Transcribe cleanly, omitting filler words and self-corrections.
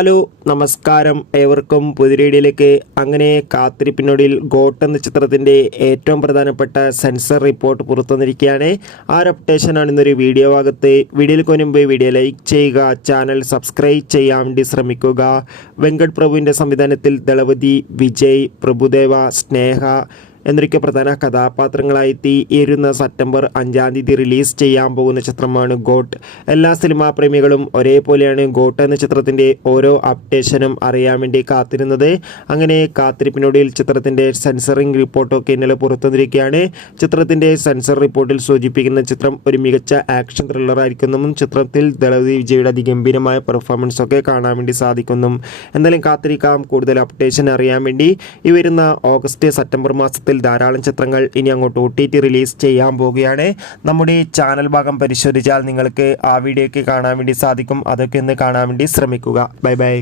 Hello നമസ്കാരം, ഏവർക്കും പുതിയ വീഡിയോയിലേക്ക്. അങ്ങനെ കാത്തിരിപ്പിനൊടുവിൽ ഗോട്ട് എന്ന ചിത്രത്തിൻ്റെ ഏറ്റവും പ്രധാനപ്പെട്ട സെൻസർ റിപ്പോർട്ട് പുറത്തുവന്നിരിക്കുകയാണ്. ആ ഒരു അപ്ഡേഷനാണ് ഇന്നൊരു വീഡിയോ ഭാഗത്ത്. വീഡിയോയിലേക്ക് മുൻപ് വീഡിയോ ലൈക്ക് ചെയ്യുക, ചാനൽ സബ്സ്ക്രൈബ് ചെയ്യാൻ വേണ്ടി ശ്രമിക്കുക. വെങ്കട് പ്രഭുവിൻ്റെ സംവിധാനത്തിൽ ദളപതി, വിജയ്, പ്രഭുദേവ, സ്നേഹ എന്നൊക്കെ പ്രധാന കഥാപാത്രങ്ങളായി ഇരുന്ന സെപ്റ്റംബർ 5-ാം തീയതി റിലീസ് ചെയ്യാൻ പോകുന്ന ചിത്രമാണ് ഗോട്ട്. എല്ലാ സിനിമാ പ്രേമികളും ഒരേപോലെയാണ് ഗോട്ട് എന്ന ചിത്രത്തിൻ്റെ ഓരോ അപ്ഡേഷനും അറിയാൻ വേണ്ടി കാത്തിരുന്നത്. അങ്ങനെ കാത്തിരിപ്പിനൊടുവിൽ ചിത്രത്തിൻ്റെ സെൻസറിങ് റിപ്പോർട്ടൊക്കെ ഇന്നലെ പുറത്തുവന്നിരിക്കുകയാണ്. ചിത്രത്തിൻ്റെ സെൻസർ റിപ്പോർട്ടിൽ സൂചിപ്പിക്കുന്ന ചിത്രം ഒരു മികച്ച ആക്ഷൻ ത്രില്ലർ ആയിരിക്കുമെന്നും ചിത്രത്തിൽ ദളപതി വിജയുടെ അതിഗംഭീരമായ പെർഫോമൻസ് ഒക്കെ കാണാൻ വേണ്ടി സാധിക്കുന്നു. എന്തായാലും കാത്തിരിക്കാം കൂടുതൽ അപ്ഡേഷൻ അറിയാൻ വേണ്ടി. ഈ വരുന്ന ഓഗസ്റ്റ് സെപ്റ്റംബർ മാസത്തിൽ ധാരാളം ചിത്രങ്ങൾ ഇനി അങ്ങോട്ട് OTT റിലീസ് ചെയ്യാൻ പോവുകയാണ്. നമ്മുടെ ചാനൽ ഭാഗം പരിശോധിച്ചാൽ നിങ്ങൾക്ക് ആ വീഡിയോ ഒക്കെ കാണാൻ വേണ്ടി സാധിക്കും. അതൊക്കെ ഒന്ന് കാണാൻ വേണ്ടി ശ്രമിക്കുക. Bye bye.